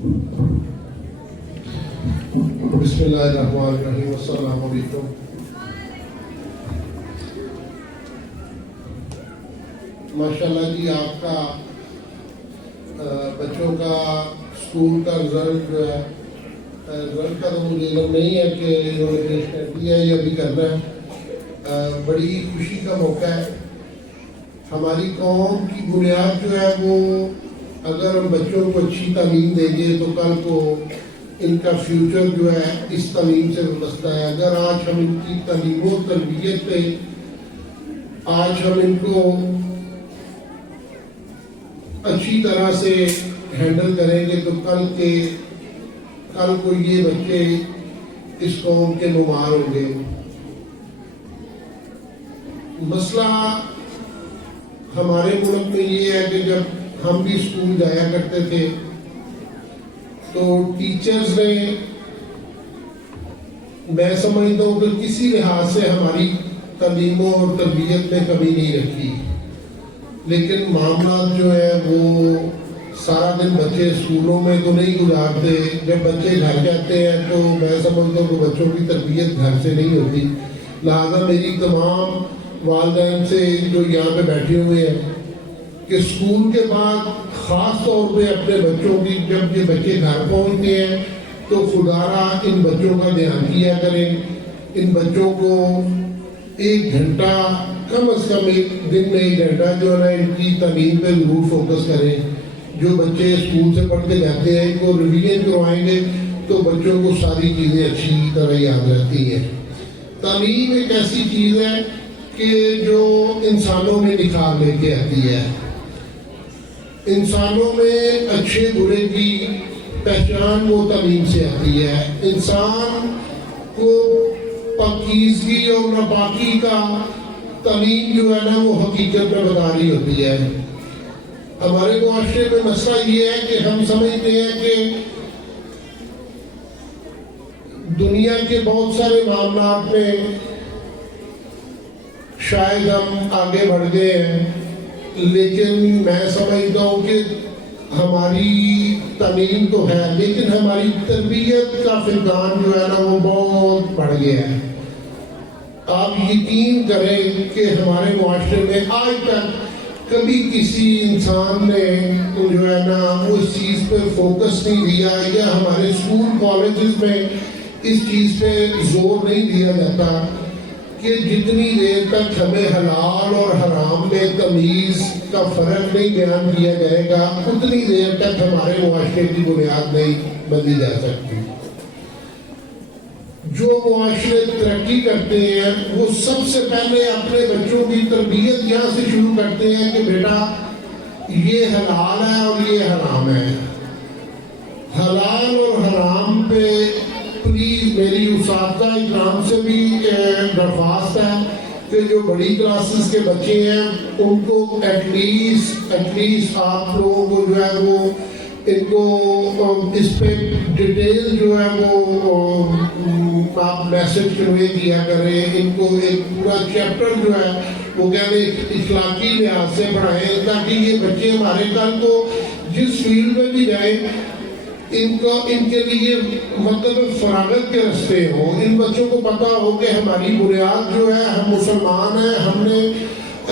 بسم اللہ الرحمن الرحیم، السلام علیکم۔ ماشاءاللہ جی، آپ کا بچوں کا اسکول کا رزلٹ جو ہے، رزلٹ کا تو مجھے علم نہیں ہے کہ انہوں نے پیش کر دیا ہے یا بھی کرنا ہے۔ بڑی خوشی کا موقع ہے۔ ہماری قوم کی بنیاد جو ہے وہ اگر ہم بچوں کو اچھی تعلیم دیں گے تو کل کو ان کا فیوچر جو ہے اس تعلیم سے وابستہ ہے۔ اگر آج ہم ان کی تعلیم و تربیت پہ آج ہم ان کو اچھی طرح سے ہینڈل کریں گے تو کل کو یہ بچے اس قوم کے نمار ہوں گے۔ مسئلہ ہمارے ملک میں یہ ہے کہ جب ہم بھی اسکول جایا کرتے تھے تو ٹیچرز نے، میں سمجھتا ہوں کہ کسی لحاظ سے ہماری تعلیم اور تربیت میں کمی نہیں رکھی، لیکن معاملات جو ہے وہ سارا دن بچے اسکولوں میں تو نہیں گزارتے۔ جب بچے گھر جاتے ہیں تو میں سمجھتا ہوں کہ بچوں کی تربیت گھر سے نہیں ہوتی۔ لہٰذا میری تمام والدین سے جو یہاں پہ بیٹھے ہوئے ہیں کہ اسکول کے بعد خاص طور پہ اپنے بچوں کی، جب یہ بچے گھر پہنچتے ہیں تو خدارا ان بچوں کا دھیان کیا کریں۔ ان بچوں کو 1 گھنٹہ، کم از کم ایک دن میں 1 گھنٹہ جو ہے نا ان کی تعلیم پہ ضرور فوکس کریں۔ جو بچے اسکول سے پڑھ کے جاتے ہیں ان کو ریویژن کروائیں گے تو بچوں کو ساری چیزیں اچھی طرح یاد رہتی ہیں۔ تعلیم ایک ایسی چیز ہے کہ جو انسانوں میں نکھار لے کے آتی ہے۔ انسانوں میں اچھے برے کی پہچان وہ تعلیم سے آتی ہے۔ انسان کو پاکیزگی اور ناپاکی کا تعلیم جو ہے نا وہ حقیقت میں بتا رہی ہوتی ہے۔ ہمارے معاشرے میں مسئلہ یہ ہے کہ ہم سمجھتے ہیں کہ دنیا کے بہت سارے معاملات میں شاید ہم آگے بڑھ گئے ہیں، لیکن میں سمجھتا ہوں کہ ہماری تعلیم تو ہے لیکن ہماری تربیت کا فقدان جو ہے نا وہ بہت بڑھ گیا ہے۔ آپ یقین کریں کہ ہمارے معاشرے میں آج تک کبھی کسی انسان نے جو ہے نا اس چیز پہ فوکس نہیں دیا، یا ہمارے اسکول کالجز میں اس چیز پہ زور نہیں دیا جاتا کہ جتنی دیر تک ہمیں حلال اور حرام میں تمیز کا فرق نہیں بیان کیا جائے گا اتنی دیر تک ہمارے معاشرے کی بنیاد نہیں بندی جا سکتی۔ جو معاشرے ترقی کرتے ہیں وہ سب سے پہلے اپنے بچوں کی تربیت یہاں سے شروع کرتے ہیں کہ بیٹا یہ حلال ہے اور یہ حرام ہے۔ حلال اور حرام پہ پلیز میری اساتذہ اکرام سے بھی درخواست ہے کہ جو بڑی کلاسز کے بچے ہیں ان کو ایٹ لیسٹ آپ لوگوں کو جو ہے وہ ان کو اس پہ ڈیٹیل جو ہے وہ آپ میسج کنوے کیا کریں۔ ان کو ایک پورا چیپٹر جو ہے وہ کہتے ہیں اخلاقی لحاظ سے پڑھائیں تاکہ یہ بچے ہمارے کل کو جس فیلڈ میں بھی جائیں ان کے لیے مطلب فراغت کے رستے ہوں۔ ان بچوں کو پتہ ہو کہ ہماری بنیاد جو ہے، ہم مسلمان ہیں، ہم نے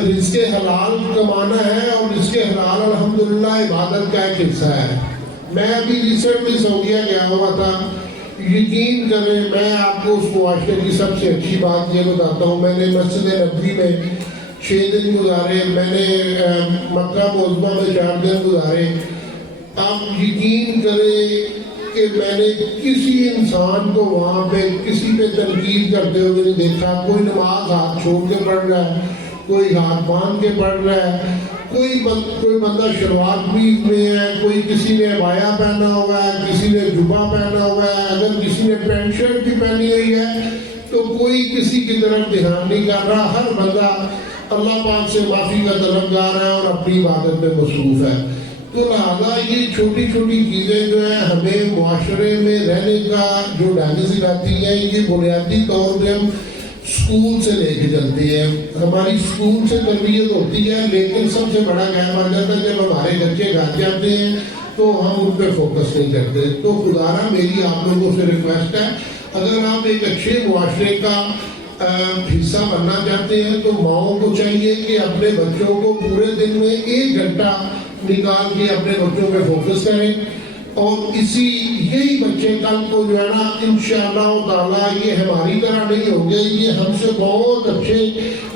رزق حلال کمانا ہے اور رزق حلال الحمدللہ عبادت کا ایک حصہ ہے۔ میں ابھی ریسنٹلی سعودیہ گیا ہوا تھا، یقین کریں میں آپ کو اس معاشرے کی سب سے اچھی بات یہ بتاتا ہوں، میں نے مسجد نبوی میں 6 دن گزارے، میں نے مکہ معظمہ میں 4 دن گزارے۔ آپ یقین کریں کہ میں نے کسی انسان کو وہاں پہ کسی پہ تنقید کرتے ہوئے نہیں دیکھا۔ کوئی نماز ہاتھ چھوڑ کے پڑھ رہا ہے، کوئی ہاتھ باندھ کے پڑھ رہا ہے، کوئی بندہ شلوار قمیض میں ہے، کوئی کسی نے عبایا پہنا ہوا ہے، کسی نے جبہ پہنا ہوا ہے، اگر کسی نے پینٹ شرٹ بھی پہنی ہوئی ہے تو کوئی کسی کی طرف دھیان نہیں کر رہا۔ ہر بندہ اللہ پاک سے معافی کا طلبگار ہے اور اپنی عبادت میں مصروف ہے۔ تو لہٰذا یہ چھوٹی چھوٹی چیزیں جو ہیں ہمیں معاشرے میں رہنے کا جو ڈھنگ سکھاتی ہیں، یہ بنیادی طور پہ ہم اسکول سے لے کے چلتے ہیں. ہماری اسکول سے تربیت ہوتی ہے, لیکن سب سے بڑا گیپ آ جاتا ہے جب ہمارے بچے گھر جاتے ہیں تو ہم ان پہ فوکس نہیں کرتے. تو خدارا میری آپ لوگوں سے ریکویسٹ ہے, اگر آپ ایک اچھے معاشرے کا حصہ بننا چاہتے ہیں تو ماؤں کو چاہیے کہ اپنے بچوں کو پورے دن میں 1 گھنٹہ نکال کے اپنے بچوں پہ فوکس کریں, اور یہی بچے کل کو جو ہے نا انشاءاللہ تعالیٰ یہ ہماری طرح نہیں ہوں گے, یہ ہم سے بہت اچھے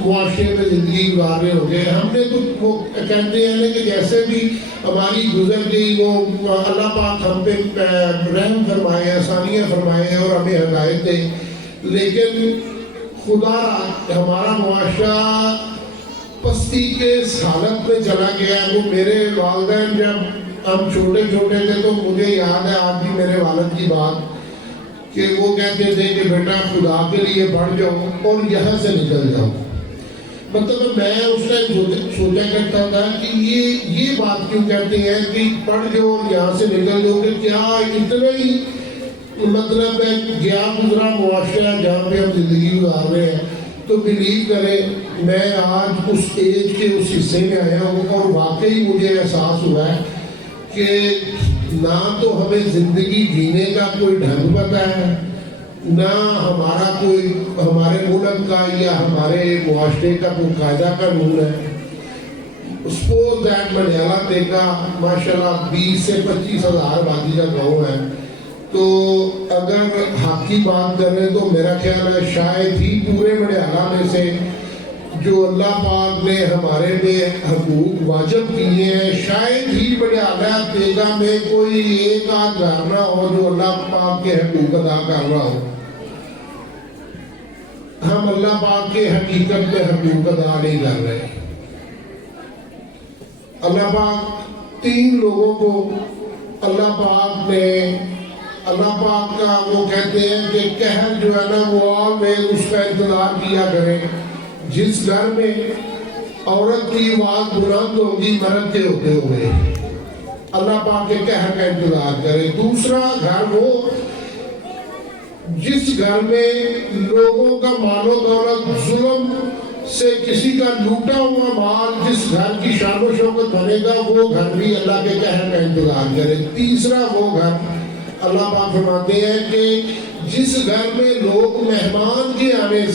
معاشرے میں زندگی گزار رہے ہوں گے. ہم نے تو وہ کہتے ہیں کہ جیسے بھی ہماری گزر گئی وہ اللہ پاک ہم پہ رحم فرمائے, آسانیاں فرمائے اور ہمیں ہدایت دے, لیکن خدا ہمارا معاشرہ پستی کے حالت میں چلا گیا. وہ میرے والدین جب ہم چھوٹے چھوٹے تھے تو مجھے یاد ہے آج بھی میرے والد کی بات کہ وہ کہتے تھے کہ بیٹا خدا کے لیے پڑھ جاؤ اور یہاں سے نکل جاؤ. مطلب میں اس ٹائم سوچا کرتا تھا کہ یہ بات کیوں کہتے ہیں کہ پڑھ جاؤ اور یہاں سے نکل جاؤ, کہ کیا اتنا ہی مطلب ہے گیا گزرا معاشرہ جہاں پہ ہم زندگی گزار رہے ہیں. تو بلیو کریں میں آج اس ایج کے اس حصے میں آیا ہوں اور واقعی مجھے احساس ہوا ہے کہ نہ تو ہمیں زندگی جینے کا کوئی ڈھنگ پتہ ہے, نہ ہمارا کوئی ہمارے ملک کا یا ہمارے معاشرے کا کوئی قاعدہ قانون ہے. سپوز دیٹ ملیالہ دیکھا ماشاءاللہ 20 سے 25 ہزار آبادی کا گاؤں ہے, تو اگر حق کی بات کریں تو میرا خیال ہے شاید ہی پورے ملیالہ میں سے جو اللہ پاک نے ہمارے پہ حقوق واجب کیے ہیں, شاید ہی ملیالہ دیگا میں کوئی ایک آدھ گھر نہ ہو جو اللہ پاک کے حقوق ادا کر رہا ہو. ہم اللہ پاک کے حقیقت میں حقوق ادا نہیں کر رہے. اللہ پاک 3 لوگوں کو اللہ پاک کا وہ کہتے ہیں کہ قہر جو ہے نا وہ آلویز اس کا انتظار کیا کریں. جس گھر میں عورت کی آواز بلند ہوگی مرد کے ہوتے ہوئے, اللہ پاک کے قہر کا انتظار کریں. دوسرا گھر وہ جس گھر میں لوگوں کا مال و دولت ظلم سے کسی کا لوٹا ہوا مال جس گھر کی شان و شوکت بنے گا وہ گھر بھی اللہ کے قہر کا انتظار کرے. تیسرا وہ گھر اللہ پاک فرماتے ہیں کہ جس گھر میں لوگ مہمان کے آنے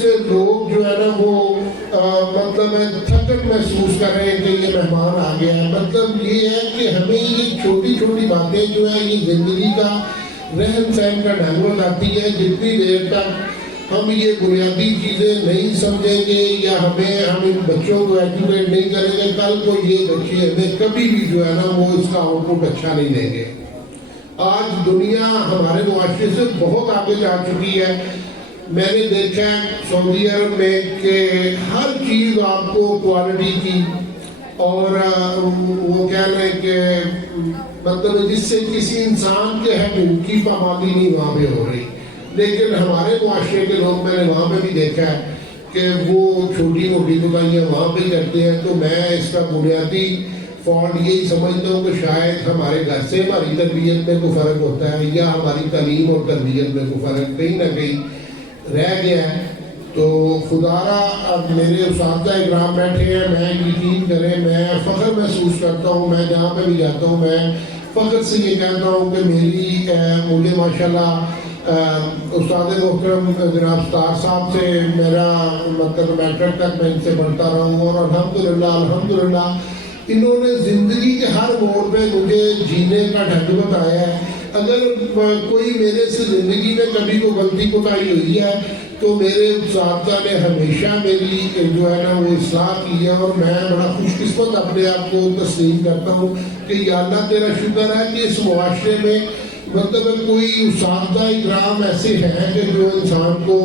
سے لوگ جو ہے نا وہ مطلب تھکن محسوس کر رہے ہیں کہ یہ مہمان آ گیا ہے. مطلب یہ ہے کہ ہمیں یہ چھوٹی چھوٹی باتیں جو ہیں یہ زندگی کا رہن سہن کا ڈھنگ بتاتی ہے. جتنی دیر تک ہم یہ بنیادی چیزیں نہیں سمجھیں گے یا ہم ان بچوں کو ایجوکیٹ نہیں کریں گے, کل کو یہ بچے ہمیں کبھی بھی جو ہے نا وہ اس کا آؤٹ پٹ اچھا نہیں دیں گے. آج دنیا ہمارے معاشرے سے بہت آگے جا چکی ہے. میں نے دیکھا ہے سعودی عرب میں کہ ہر چیز آپ کو کوالٹی کی اور وہ کہہ رہے ہیں کہ مطلب جس سے کسی انسان کے حقوق کی پابندی نہیں وہاں پہ ہو رہی. لیکن ہمارے معاشرے کے لوگ میں نے وہاں پہ بھی دیکھا ہے کہ وہ چھوٹی موٹی دکانیاں وہاں پہ کرتے ہیں. تو میں اس کا بنیادی فالٹ یہی سمجھتا ہوں کہ شاید ہمارے گھر سے ہماری تربیت میں کوئی فرق ہوتا ہے یا ہماری تعلیم اور تربیت میں کوئی فرق کہیں نہ کہیں رہ گیا ہے. تو خدارا اب میرے اساتذہ اکرام بیٹھے ہیں, میں یقین کریں میں فخر محسوس کرتا ہوں, میں جہاں پہ بھی جاتا ہوں میں فخر سے یہ کہتا ہوں کہ مجھے ماشاءاللہ استاد محترم جناب ستار صاحب سے میرا مطلب میٹرک تک میں ان سے پڑھتا رہا ہوں اور الحمدللہ انہوں نے زندگی کے ہر موڑ پہ مجھے جینے کا ڈھنگ بتایا ہے. اگر کوئی میرے سے زندگی میں کبھی کوئی غلطی کوتاہی ہوئی ہے تو میرے اساتذہ نے ہمیشہ میری جو ہے نا وہ اصلاح کی ہے, اور میں بڑا خوش قسمت اپنے آپ کو تسلیم کرتا ہوں کہ یا اللہ تیرا شکر ہے کہ اس معاشرے میں مطلب کوئی اساتذہ اکرام ایسے ہیں کہ جو انسان کو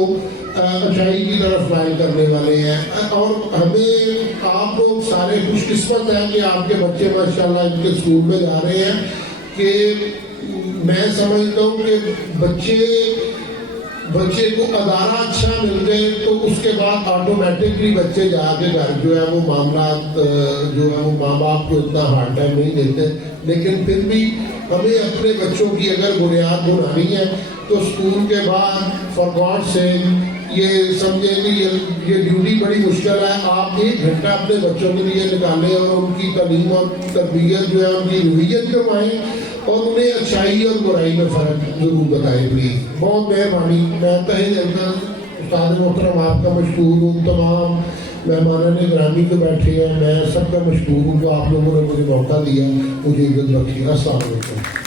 اچھائی کی طرف لائن کرنے والے ہیں. اور ہمیں آپ لوگ سارے خوش قسمت ہیں کہ آپ کے بچے ماشاءاللہ ان کے اسکول میں جا رہے ہیں کہ میں سمجھتا ہوں کہ بچے بچے کو ادارہ اچھا مل گئے تو اس کے بعد آٹومیٹکلی بچے جا کے گھر جو ہے وہ معاملات جو ہے وہ ماں باپ کو اتنا ہارڈ ٹائم نہیں دیتے. لیکن پھر بھی ہمیں اپنے بچوں کی اگر بنیاد بنانی ہے تو اسکول کے بعد فار گاڈ سے یہ سمجھیں کہ یہ ڈیوٹی بڑی مشکل ہے. آپ 1 گھنٹہ اپنے بچوں کے لیے نکالیں اور ان کی تعلیم اور تربیت جو ہے ان کی رویت کروائیں اور انہیں اچھائی اور برائی میں فرق ضرور بتائیں پلیز. بہت مہربانی. میں تہہ دل کا استاد محترم آپ کا مشکور ہوں. تمام مہمانان گرامی جو بیٹھے ہیں میں سب کا مشکور ہوں جو آپ لوگوں نے مجھے موقع دیا. مجھے عزت رکھیے. السلام علیکم.